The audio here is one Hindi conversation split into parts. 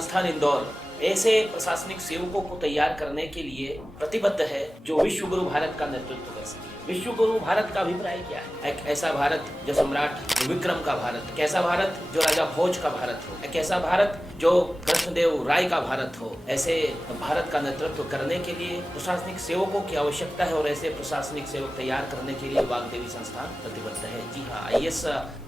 संस्थान इंदौर ऐसे प्रशासनिक सेवकों को तैयार करने के लिए प्रतिबद्ध है जो विश्व गुरु भारत का नेतृत्व कर सके। विश्व गुरु भारत का अभिप्राय क्या है? एक ऐसा भारत जो सम्राट विक्रम का भारत, एक ऐसा भारत जो राजा भोज का भारत हो, एक ऐसा भारत जो कृष्णदेव राय का भारत हो। ऐसे भारत का नेतृत्व करने के लिए प्रशासनिक सेवकों की आवश्यकता है और ऐसे प्रशासनिक सेवक तैयार करने के लिए वाग्देवी संस्थान प्रतिबद्ध है। जी हाँ, IAS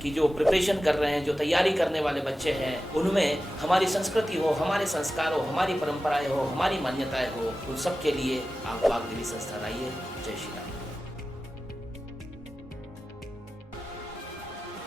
की जो प्रिपरेशन कर रहे हैं, जो तैयारी करने वाले बच्चे हैं, उनमें हमारी संस्कृति हो, हमारे संस्कार हो, हमारी परंपराएं हो, हमारी मान्यताएं हो, उन सब के लिए आप वाग्देवी संस्थान आइए। जय श्री राम।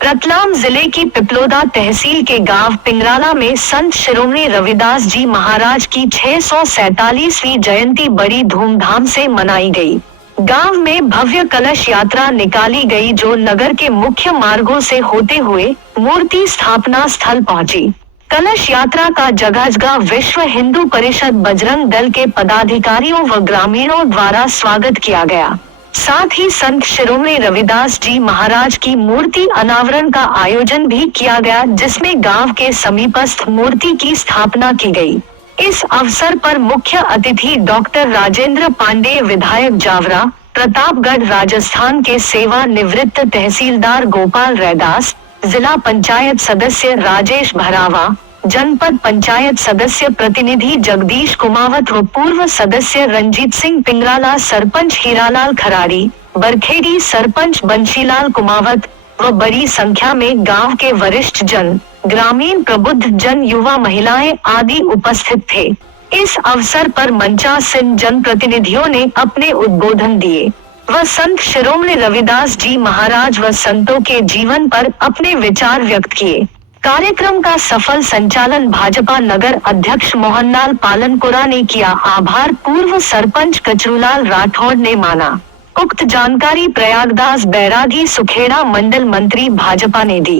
रतलाम जिले की पिपलोदा तहसील के गांव पिंगराला में संत शिरोमणि रविदास जी महाराज की 647वीं जयंती बड़ी धूमधाम से मनाई गई। गांव में भव्य कलश यात्रा निकाली गई जो नगर के मुख्य मार्गों से होते हुए मूर्ति स्थापना स्थल पहुंची। कलश यात्रा का जगह जगह विश्व हिंदू परिषद बजरंग दल के पदाधिकारियों व ग्रामीणों द्वारा स्वागत किया गया। साथ ही संत शिरोमणि रविदास जी महाराज की मूर्ति अनावरण का आयोजन भी किया गया, जिसमें गांव के समीपस्थ मूर्ति की स्थापना की गई। इस अवसर पर मुख्य अतिथि डॉक्टर राजेंद्र पांडे, विधायक जावरा, प्रतापगढ़ राजस्थान के सेवानिवृत्त तहसीलदार गोपाल रैदास, जिला पंचायत सदस्य राजेश भरावा, जनपद पंचायत सदस्य प्रतिनिधि जगदीश कुमावत व पूर्व सदस्य रंजीत सिंह पिंगराला, सरपंच हीरालाल खराड़ी, बरखेड़ी सरपंच बंशीलाल कुमावत व बड़ी संख्या में गांव के वरिष्ठ जन, ग्रामीण प्रबुद्ध जन, युवा, महिलाएं आदि उपस्थित थे। इस अवसर पर 50 जनप्रतिनिधियों ने अपने उद्बोधन दिए व संत शिरोमणि रविदास जी महाराज व संतों के जीवन पर अपने विचार व्यक्त किए। कार्यक्रम का सफल संचालन भाजपा नगर अध्यक्ष मोहनलाल पालनपुरा ने किया। आभार पूर्व सरपंच कचरूलाल राठौड़ ने माना। उक्त जानकारी प्रयागदास बैरागी सुखेड़ा मंडल मंत्री भाजपा ने दी।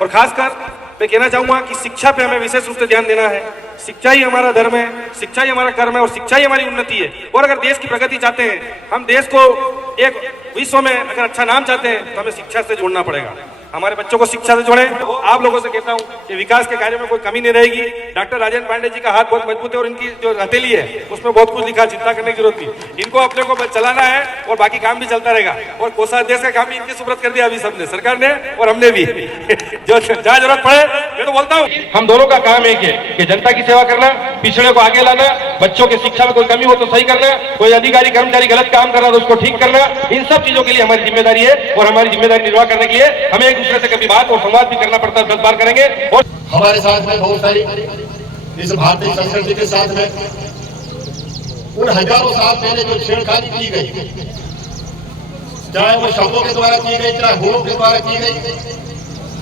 और खासकर मैं कहना चाहूंगा कि शिक्षा पे हमें विशेष रूप से ध्यान देना है। शिक्षा ही हमारा धर्म है, शिक्षा ही हमारा कर्म है और शिक्षा ही हमारी उन्नति है। और अगर देश की प्रगति चाहते हैं, हम देश को एक विश्व में अगर अच्छा नाम चाहते हैं, तो हमें शिक्षा से जोड़ना पड़ेगा। हमारे बच्चों को शिक्षा से जोड़ें। आप लोगों से कहता हूं कि विकास के कार्यों में कोई कमी नहीं रहेगी। डॉक्टर राजेंद्र पांडे जी का हाथ बहुत मजबूत है और इनकी जो हथेली है उसमें बहुत कुछ लिखा, चिंता करने की जरूरत नहीं। इनको अपने को चलाना है और बाकी काम भी चलता रहेगा। और कोषाध्यक्ष का काम भी इनकी सुपुर्द कर दिया अभी सबने, सरकार ने और हमने भी। जो जहाँ जरूरत पड़े, मैं तो बोलता हूँ हम दोनों का काम एक है कि जनता की सेवा करना, पिछड़े को आगे लाना, बच्चों की शिक्षा में कोई कमी हो तो सही करना, कोई अधिकारी कर्मचारी गलत काम कर रहा तो उसको ठीक करना। इन सब चीजों के लिए हमारी जिम्मेदारी है और हमारी जिम्मेदारी निर्वाह करने के लिए हमें एक दूसरे से कभी बात और संवाद भी करना पड़ता है। 10 बार करेंगे। और हमारे साथ में बहुत सारी इस भारतीय संस्कृति के साथ में उन हजारों साल पहले जो छेड़खानी की गई, चाहे वो शब्दों के द्वारा की गई, चाहे हुरों के द्वारा की गई,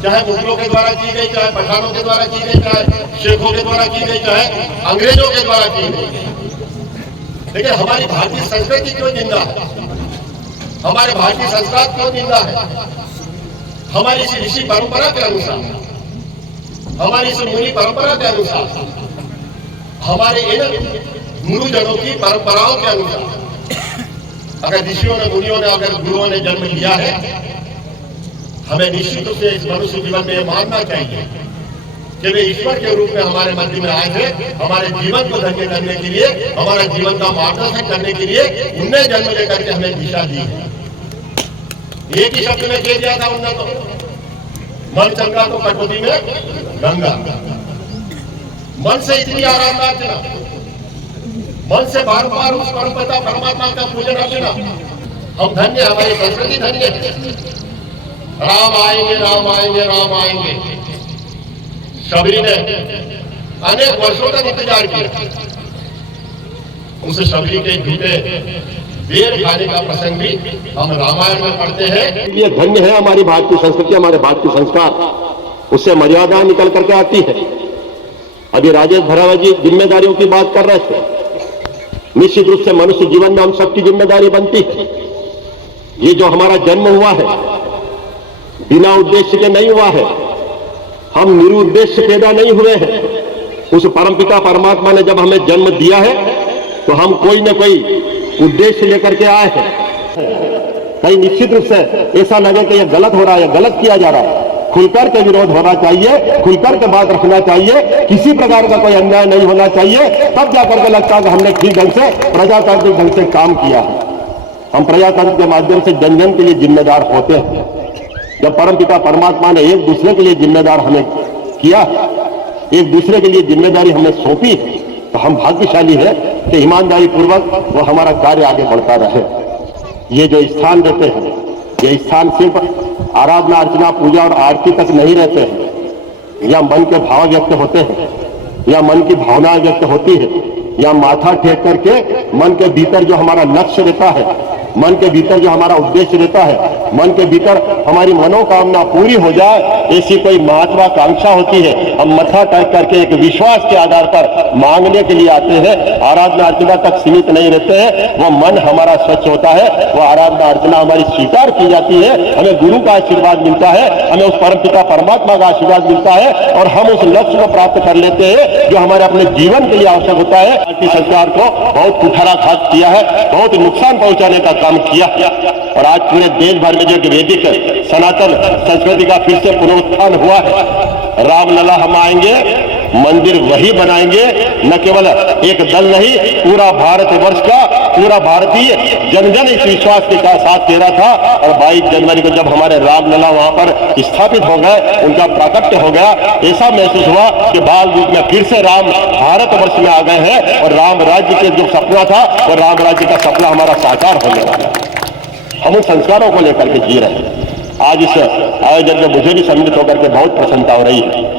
चाहे मुगलों के द्वारा की गई, चाहे पठानों के द्वारा की गई, चाहे शेखों के द्वारा की गई, चाहे अंग्रेजों के द्वारा की गई, लेकिन हमारी भारतीय संस्कृति क्यों जिंदा है? हमारे भारतीय संस्कार क्यों जिंदा है? हमारी इस ऋषि परंपरा के अनुसार, हमारी इस मुनि परंपरा के अनुसार, हमारे इन गुरुजनों की परंपराओं के अनुसार अगर ऋषियों ने, मुनियों ने, अगर गुरुओं ने जन्म लिया है, हमें निश्चित रूप से इस मनुष्य जीवन में मानना चाहिए कि वे ईश्वर के रूप में हमारे मध्य में आए हैं, हमारे जीवन को धन्य करने के लिए, हमारा जीवन का मार्गदर्शन करने के लिए उनने जन्म लेकर के हमें दिशा दी है। एक ही शब्द में कह दिया था उन्होंने, तो मन चंगा तो कटौती में गंगा। मन से इतनी आराधना अर्चना, मन से बार बार उस परमपिता परमात्मा का पूजन अर्चना, हम धन्य, हमारी संस्कृति धन्य है। राम आएंगे, राम आएंगे, राम आएंगे, शबरी ने अनेक वर्षों तक इंतजार किया। उस शबरी के झूठे बेर खाने का प्रसंग भी हम रामायण में पढ़ते हैं। ये धन्य है हमारी भारतीय संस्कृति, हमारे भारतीय संस्कार, उससे मर्यादा निकल करके आती है। अभी राजेश भरावा जी जिम्मेदारियों की बात कर रहे थे। निश्चित रूप से मनुष्य जीवन में हम सबकी जिम्मेदारी बनती है। ये जो हमारा जन्म हुआ है बिना उद्देश्य के नहीं हुआ है, हम निरुद्देश्य पैदा नहीं हुए हैं। उस परमपिता परमात्मा ने जब हमें जन्म दिया है तो हम कोई न कोई उद्देश्य लेकर के आए हैं। कहीं निश्चित रूप से ऐसा लगे कि यह गलत हो रहा है, गलत किया जा रहा है, खुलकर के विरोध होना चाहिए, खुलकर के बात रखना चाहिए, किसी प्रकार का कोई अन्याय नहीं होना चाहिए। तब जाकर के लगता है कि हमने ठीक ढंग से प्रजातांत्रिक ढंग से काम किया है। हम प्रजातंत्र के माध्यम से जन जन के लिए जिम्मेदार होते हैं। जब परमपिता परमात्मा ने एक दूसरे के लिए जिम्मेदार हमें किया, एक दूसरे के लिए जिम्मेदारी हमें सौंपी, तो हम भाग्यशाली है कि ईमानदारी पूर्वक वो हमारा कार्य आगे बढ़ता रहे। ये जो स्थान देते हैं, ये स्थान सिर्फ आराधना अर्चना पूजा और आरती तक नहीं रहते हैं। या मन के भाव व्यक्त होते हैं, या मन की भावनाएं व्यक्त होती है, या माथा टेक करके मन के भीतर जो हमारा लक्ष्य रहता है, मन के भीतर जो हमारा उद्देश्य रहता है, मन के भीतर हमारी मनोकामना पूरी हो जाए, ऐसी कोई महत्वाकांक्षा होती है। हम मथा टेक करके एक विश्वास के आधार पर मांगने के लिए आते हैं, आराधना अर्चना तक सीमित नहीं रहते हैं। वो मन हमारा स्वच्छ होता है, वो आराधना अर्चना हमारी स्वीकार की जाती है, हमें गुरु का आशीर्वाद मिलता है, हमें उस परमपिता परमात्मा का आशीर्वाद मिलता है, और हम उस लक्ष्य को प्राप्त कर लेते हैं जो हमारे अपने जीवन के लिए आवश्यक होता है। भारतीय सरकार को बहुत कुठाराघात किया है, बहुत नुकसान पहुंचाने का काम किया, और आज पूरे देश भर में जो वैदिक सनातन संस्कृति का फिर से पुनरुत्थान हुआ है। रामलला हम आएंगे, मंदिर वही बनाएंगे, न केवल एक दल नहीं, पूरा भारतवर्ष का पूरा भारतीय जन जन इस विश्वास के साथ कह रहा था। और 22 जनवरी को जब हमारे रामलला वहां पर स्थापित हो गए, उनका प्राकट्य हो गया, ऐसा महसूस हुआ कि बाल रूप में फिर से राम भारतवर्ष में आ गए हैं, और राम राज्य के जो सपना था वो राम राज्य का सपना हमारा साकार होने वाला है। हम उन संस्कारों को लेकर के जी रहे हैं। आज इस आयोजन में मुझे भी सम्मिलित होकर के बहुत प्रसन्नता हो रही है।